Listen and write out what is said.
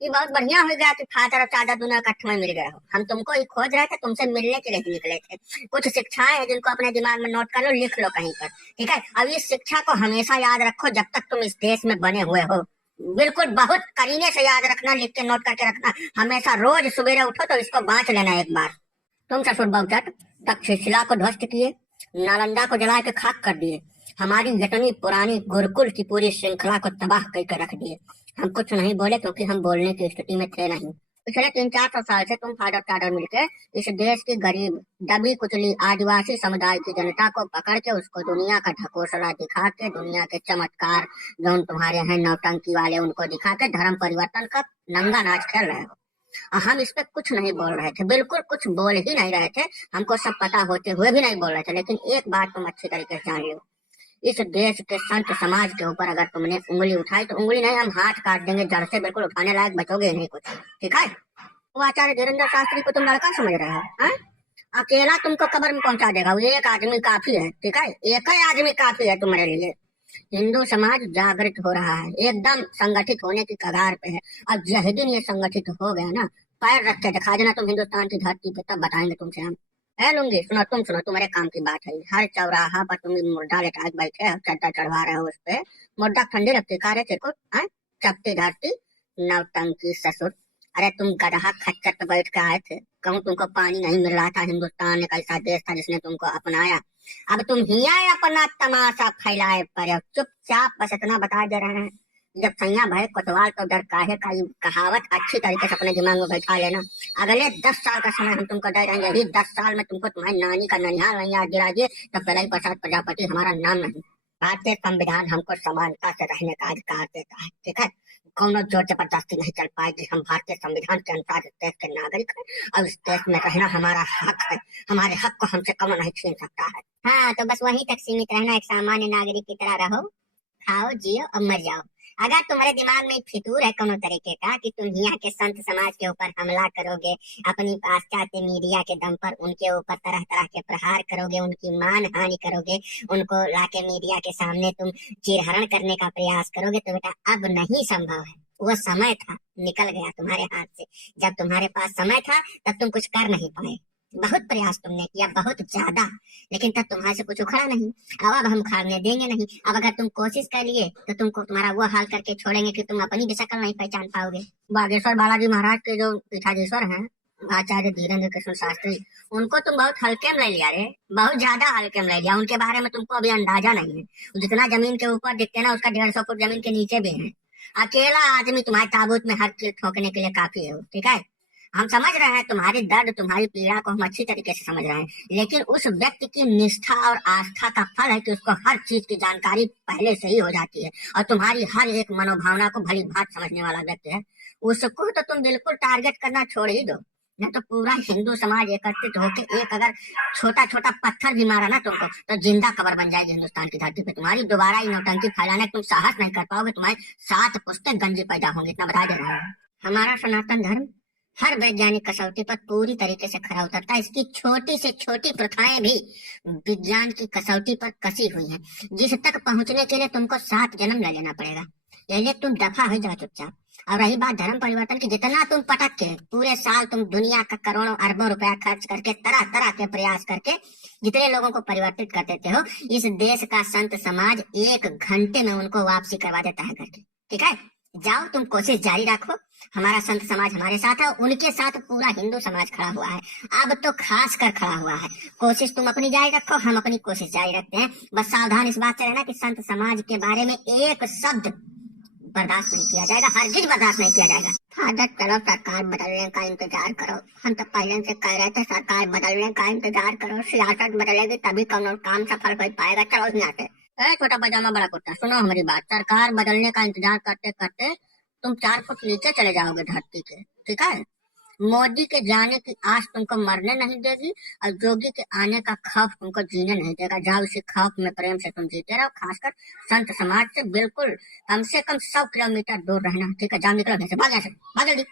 ये बहुत बढ़िया हो गया कि फादर और चादर दोनों इकट्ठे में मिल गए हो। हम तुमको ही खोज रहे थे, तुमसे मिलने के लिए ही निकले थे। कुछ शिक्षाएं हैं जिनको अपने दिमाग में नोट कर लो, लिख लो कहीं पर, ठीक है। अब इस शिक्षा को हमेशा याद रखो जब तक तुम इस देश में बने हुए हो। बिल्कुल बहुत करीने से याद रखना, लिख के नोट करके रखना। हमेशा रोज सवेरे उठो तो इसको बांट लेना एक बार। तुम ससुर बहुचट तक्षशिला को ध्वस्त किए, नालंदा को जला के खाक कर दिए, हमारी इतनी पुरानी गुरुकुल की पूरी श्रृंखला को तबाह करके रख दिए। हम कुछ नहीं बोले क्योंकि हम बोलने की स्थिति में थे नहीं। पिछले 300-400 साल से तुम फादर टाडर मिलके इस देश की गरीब दबी कुचली आदिवासी समुदाय की जनता को पकड़ के उसको दुनिया का ढकोसला दिखा के, दुनिया के चमत्कार जो तुम्हारे हैं नौटंकी वाले उनको दिखा के धर्म परिवर्तन का नंगा नाच खेल रहे हो। हम इस पे कुछ नहीं बोल रहे थे, बिल्कुल कुछ बोल ही नहीं रहे थे। हमको सब पता होते हुए भी नहीं बोल रहे थे। लेकिन एक बात तुम अच्छी तरीके से जान लो, इस देश के संत समाज के ऊपर अगर तुमने उंगली उठाई तो उंगली नहीं, हम हाथ काट देंगे जड़ से। बिल्कुल उठाने लायक बचोगे नहीं कुछ, ठीक है। वो आचार्य धीरेन्द्र शास्त्री को तुम लड़का समझ रहे हो, हैं? अकेला तुमको कब्र में पहुंचा देगा, वो एक आदमी काफी है, ठीक है। एक ही आदमी काफी है तुम्हारे लिए। हिंदू समाज जागृत हो रहा है, एकदम संगठित होने की कगार पे है। अब जिस दिन ये संगठित हो गया ना, पैर रख के दिखा देना तुम हिंदुस्तान की धरती पे, तब बताएंगे तुमसे हम। है लूंगी, सुनो तुम, सुनो तुम्हारे काम की बात है। हर चौराहा पर तुम मुर्दा लेटा के बैठे हो, चद्दर चढ़वा रहे हो उस पे। मुर्दा ठंडी लगती कारे तेरे को, चपटी धरती नौटंकी ससुर। अरे तुम गधा खच्चर पे बैठ के आए थे, कहूँ तुमको पानी नहीं मिल रहा था। हिंदुस्तान एक ऐसा देश था जिसने तुमको अपनाया। अब तुम हिया अपना तमाशा फैलाए पर हो। चुपचाप बस इतना बता दे रहे हैं, जब सैया भय कोतवाल तो डर काहे का, ये कहावत अच्छी तरीके से अपने दिमाग में बैठा लेना। अगले 10 साल का समय हम तुमको दे रहे हैं। यही 10 साल में तुमको तुम्हारी नानी का ननिहाल नहीं याद दिला दिए तो पहले प्रसाद प्रजापति हमारा नाम नहीं। भारतीय संविधान हमको समानता से रहने का अधिकार देता है, ठीक है। कौनो जोर जबरदस्ती नहीं चल पाएगी। हम भारतीय संविधान के अनुसार इस देश के नागरिक हैं और इस देश में रहना हमारा हक है। हमारे हक को हमसे कौन नहीं छीन सकता है। हाँ, तो बस वहीं तक सीमित रहना, एक सामान्य नागरिक की तरह रहो, खाओ जियो और मर जाओ। अगर तुम्हारे दिमाग में फितूर है कोनो तरीके का कि तुम यहाँ के संत समाज के ऊपर हमला करोगे, अपनी पाश्चात्य मीडिया के दम पर उनके ऊपर तरह तरह के प्रहार करोगे, उनकी मान हानि करोगे, उनको लाके मीडिया के सामने तुम चीरहरण करने का प्रयास करोगे, तो बेटा अब नहीं संभव है। वो समय था, निकल गया तुम्हारे हाथ से। जब तुम्हारे पास समय था तब तुम कुछ कर नहीं पाए। बहुत प्रयास तुमने किया, बहुत ज्यादा, लेकिन तब तुम्हारे से कुछ उखड़ा नहीं। अब हम खाने देंगे नहीं। अब अगर तुम कोशिश कर लिए तो तुमको तुम्हारा वो हाल करके छोड़ेंगे कि तुम अपनी भी शक्ल नहीं पहचान पाओगे। बागेश्वर बालाजी महाराज के जो पीठाधीश्वर हैं, आचार्य धीरेन्द्र कृष्ण शास्त्री, उनको तुम बहुत हल्के में ले लिया रे, बहुत ज्यादा हल्के में ले लिया। उनके बारे में तुमको अभी अंदाजा नहीं है। जितना जमीन के ऊपर दिखते ना, उसका 150 फुट जमीन के नीचे भी है। अकेला आदमी तुम्हारे ताबूत में हर चीज ठोकने के लिए काफी है, ठीक है। हम समझ रहे हैं तुम्हारी दर्द, तुम्हारी पीड़ा को हम अच्छी तरीके से समझ रहे हैं, लेकिन उस व्यक्ति की निष्ठा और आस्था का फल है कि उसको हर चीज की जानकारी पहले से ही हो जाती है और तुम्हारी हर एक मनोभावना को भली भांति समझने वाला व्यक्ति है। उसको तो तुम बिल्कुल टारगेट करना छोड़ ही दो, नहीं तो पूरा हिंदू समाज एकत्रित होकर एक अगर छोटा छोटा पत्थर भी मारा ना तुमको तो जिंदा कबर बन जाएगी हिंदुस्तान की धरती पे। तुम्हारी दोबारा ये नौटंकी फैलाने तुम साहस नहीं कर पाओगे। तुम्हारे 7 पुश्तें गंजी पैदा होंगी, इतना बता दे रहा है। हमारा सनातन धर्म हर वैज्ञानिक कसौटी पर पूरी तरीके से खरा उतरता है। इसकी छोटी से छोटी प्रथाएं भी विज्ञान की कसौटी पर कसी हुई हैं, जिस तक पहुंचने के लिए तुमको 7 जन्म ले लेना पड़ेगा। इसलिए तुम दफा हो जाओ चुपचाप। और रही बात धर्म परिवर्तन की, जितना तुम पटक के पूरे साल तुम दुनिया का करोड़ों अरबों रुपया खर्च करके तरह तरह के प्रयास करके जितने लोगों को परिवर्तित कर देते हो, इस देश का संत समाज 1 घंटे में उनको वापसी करवा देता है करके, ठीक है। जाओ तुम कोशिश जारी रखो। हमारा संत समाज हमारे साथ है, उनके साथ पूरा हिंदू समाज खड़ा हुआ है। अब तो खास कर खड़ा हुआ है। कोशिश तुम अपनी जारी रखो, हम अपनी कोशिश जारी रखते हैं। बस सावधान इस बात से रहना कि संत समाज के बारे में एक शब्द बर्दाश्त नहीं किया जाएगा, हरगिज बर्दाश्त नहीं किया जाएगा। फादर चलो सरकार बदलने का इंतजार करो। हम तो पहले से कह रहे थे सरकार बदलने का इंतजार करो, सियासत बदलेगी तभी कौन काम सफल हो पाएगा। चलो यहाँ से। छोटा पजामा बड़ा कुत्ता, सुनो हमारी बात। सरकार बदलने का इंतजार करते करते तुम 4 फुट नीचे चले जाओगे धरती के, ठीक है। मोदी के जाने की आस तुमको मरने नहीं देगी और जोगी के आने का खौफ तुमको जीने नहीं देगा। जाओ इसी खौफ में प्रेम से तुम जीते रहो। खासकर संत समाज से बिल्कुल कम से कम 100 किलोमीटर दूर रहना, ठीक है। जाओ निकलो, भाग जल्दी।